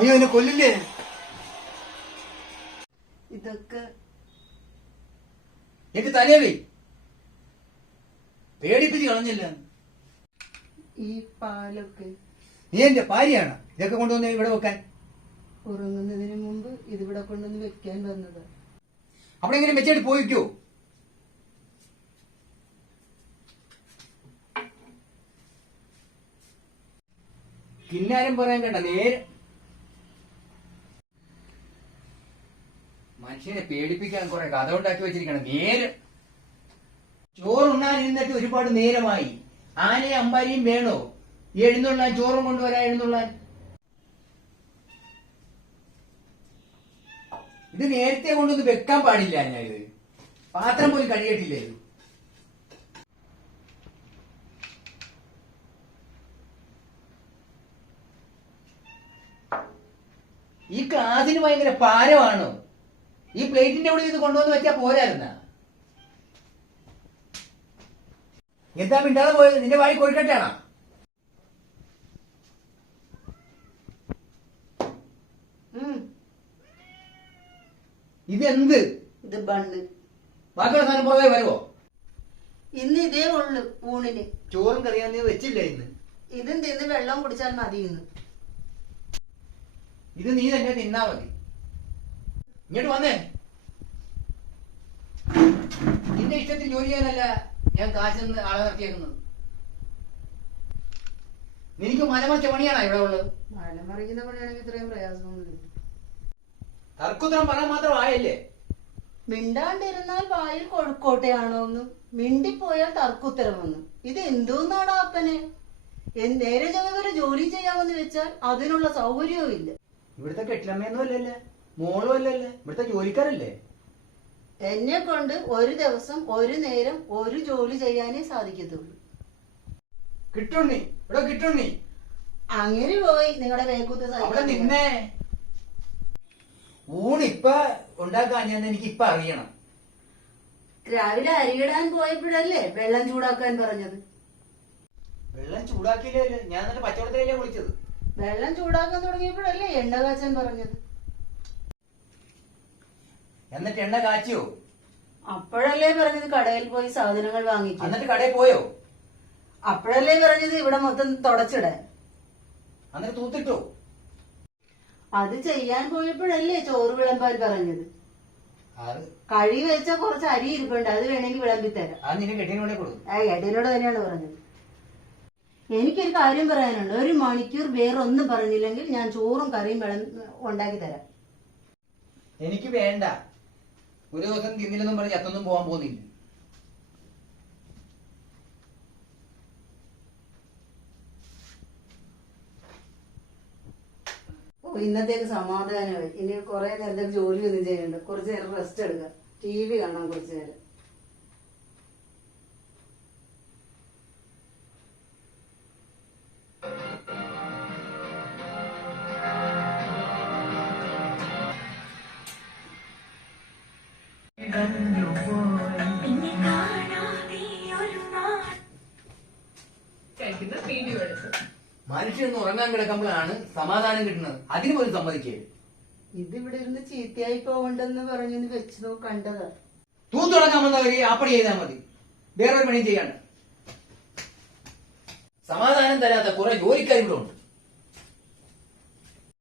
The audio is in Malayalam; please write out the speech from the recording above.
അയ്യോ എന്നെ കൊല്ലില്ലേ? ഇതൊക്കെ എനിക്ക് പേടി പേടിപ്പിച്ച് കളഞ്ഞില്ല. ഈ പാലൊക്കെ നീ എന്റെ ഭാര്യയാണ്? ഇതൊക്കെ കൊണ്ടുവന്ന് ഇവിടെ വെക്കാൻ. ഉറങ്ങുന്നതിന് മുമ്പ് ഇതിവിടെ കൊണ്ടുവന്ന് വെക്കാൻ വന്നതാ. അവിടെ എങ്ങനെ വെച്ചായിട്ട് പോയിക്കോ. കിന്നാരം പറയാൻ കണ്ട നേരെ മനുഷ്യനെ പേടിപ്പിക്കാൻ കുറെ കഥ ഉണ്ടാക്കി വെച്ചിരിക്കണം നേര് ചോറുണ്ണാൻ ഇരുന്നിട്ട് ഒരുപാട് നേരമായി. ആനയും അമ്പാരിയും വേണോ? എഴുന്നള്ളാൻ ചോറും കൊണ്ടുവരാൻ എഴുന്നള്ളാൻ. ഇത് നേരത്തെ കൊണ്ടൊന്ന് വെക്കാൻ പാടില്ല ഞാൻ ഇത്. പാത്രം പോലും കഴിയട്ടില്ലേ ഈ ക്ലാസിന് ഭയങ്കര ഭാരമാണ്? ഈ പ്ലേറ്റിന്റെ ഉള്ളിൽ ഇത് കൊണ്ടുവന്ന് വെച്ചാ പോരായിരുന്ന. എന്താ മിണ്ടാതെ പോയത്? നിന്റെ വായി കോഴിക്കട്ടാണ? ഇത് എന്ത് ഇത് ബണ്ണ്. ബാക്കിയുള്ള സാധനം പുറകെ വരുമോ ഇന്ന് ഇതേ ഉള്ളു ഊണിന്. ചോറും കറിയാൻ നീ വെച്ചില്ല ഇന്ന്? ഇതും തിന്ന് വെള്ളം കുടിച്ചാൽ മതി ഇന്ന് ഇത് നീ തന്നെ തിന്നാ മതി. ഇങ്ങോട്ട് വന്നേ. നിന്റെ ഇഷ്ടത്തിൽ ജോലി ചെയ്യാനല്ല ഞാൻ കാശെന്ന് ആളെ നിർത്തിയേക്കുന്നത്. നിനക്ക് മലമറിച്ച പണിയാണോ ഇവിടെ ഉള്ളത്? മലമറിക്കുന്ന പണിയാണെങ്കിൽ ഇത്രയും പ്രയാസമൊന്നുമില്ല. തർക്കുത്തരം പറയാൻ മാത്രം ആയല്ലേ? മിണ്ടാണ്ടിരുന്നാൽ വായിൽ കൊഴുക്കോട്ടയാണോന്നും മിണ്ടിപ്പോയാൽ തർക്കുത്തരമെന്നും. ഇത് എന്തോന്നാണോ അപ്പനെ? നേരെ ചൊവ്വെ ജോലി ചെയ്യാമെന്ന് വെച്ചാൽ അതിനുള്ള സൗകര്യവും ഇല്ല ഇവിടുത്തെ കെട്ടിലമ്മയൊന്നും അല്ലല്ലേ. മോളും അല്ലല്ലേ? ഇവിടുത്തെ ജോലിക്കാരല്ലേ? എന്നെ കൊണ്ട് ഒരു ദിവസം ഒരു നേരം ഒരു ജോലി ചെയ്യാനേ സാധിക്കത്തുള്ളൂ. കിട്ടുണ്ണി. ഇവിടെ കിട്ടുണ്ണി. അങ്ങനെ പോയി നിങ്ങളുടെ വേക്കൂത്ത് അവിടെ നിന്നേ. ഊണിപ്പ ഉണ്ടാക്കാൻ ഞാൻ എനിക്ക് ഇപ്പൊ അറിയണം. രാവിലെ അരിയിടാൻ പോയപ്പോഴല്ലേ വെള്ളം ചൂടാക്കാൻ പറഞ്ഞത്? വെള്ളം ചൂടാക്കിയില്ലേ? ഞാൻ എന്നിട്ട് പച്ചവെള്ളത്തിലല്ലേ വിളിച്ചത് വെള്ളം ചൂടാക്കാൻ തുടങ്ങിയപ്പോഴല്ലേ എണ്ണ കാച്ചാൻ പറഞ്ഞത്? എന്നിട്ട് എണ്ണ കാച്ചിയോ? അപ്പോഴല്ലേ പറഞ്ഞത് കടയിൽ പോയി സാധനങ്ങൾ വാങ്ങിക്കും എന്നിട്ട് കടയിൽ പോയോ? അപ്പോഴല്ലേ പറഞ്ഞത് ഇവിടെ മൊത്തം തുടച്ചിടാൻ? എന്നിട്ട് തൂത്തിട്ടോ? അത് ചെയ്യാൻ പോയപ്പോഴല്ലേ ചോറ് വിളമ്പാൻ പറഞ്ഞത്. അത് കഴി വെച്ച കുറച്ച് അരി ഇരിപ്പുണ്ട് അത് വേണമെങ്കിൽ വിളമ്പി തരാം. അത് നിന്നെ കെട്ടിന് വേണ്ടി കൊടുക്കും. ആ ഏട്ടനോട് തന്നെയാണ് പറഞ്ഞത്. എനിക്കൊരു കാര്യം പറയാനുണ്ട്. ഒരു മണിക്കൂർ വേറൊന്നും പറഞ്ഞില്ലെങ്കിൽ ഞാൻ ചോറും കറിയും വിളം ഉണ്ടാക്കി തരാം. എനിക്ക് വേണ്ട. ഒരു ദിവസം തിന്നില്ലെന്നും പറഞ്ഞ് അത്തൊന്നും പോകാൻ പോകുന്നില്ല. ഇന്നത്തേക്ക് സമാധാനമായി. ഇനി കുറെ നേരത്തേക്ക് ജോലിയൊന്നും ചെയ്യണ്ട. കുറച്ച് നേരം റെസ്റ്റ് എടുക്കുക ടി വി കാണാം കുറച്ച് നേരം. മനുഷ്യൻ ഉറങ്ങാൻ കിടക്കുമ്പോഴാണ് സമാധാനം കിട്ടുന്നത്. അതിന് പോലും സമ്മതിക്കരുത് ഇതിവിടെ ഇരുന്ന് ചീത്തയായി പോകണ്ടെന്ന് പറഞ്ഞു വെച്ച് കണ്ടതാ തൂത്തുടങ്ങാൻ വന്നവരെ ആപ്പണി ചെയ്താൽ മതി. വേറൊരു പണിയും ചെയ്യണ്ട. സമാധാനം തരാത്ത കുറെ ജോലിക്കാരും ഇവിടെ ഉണ്ട്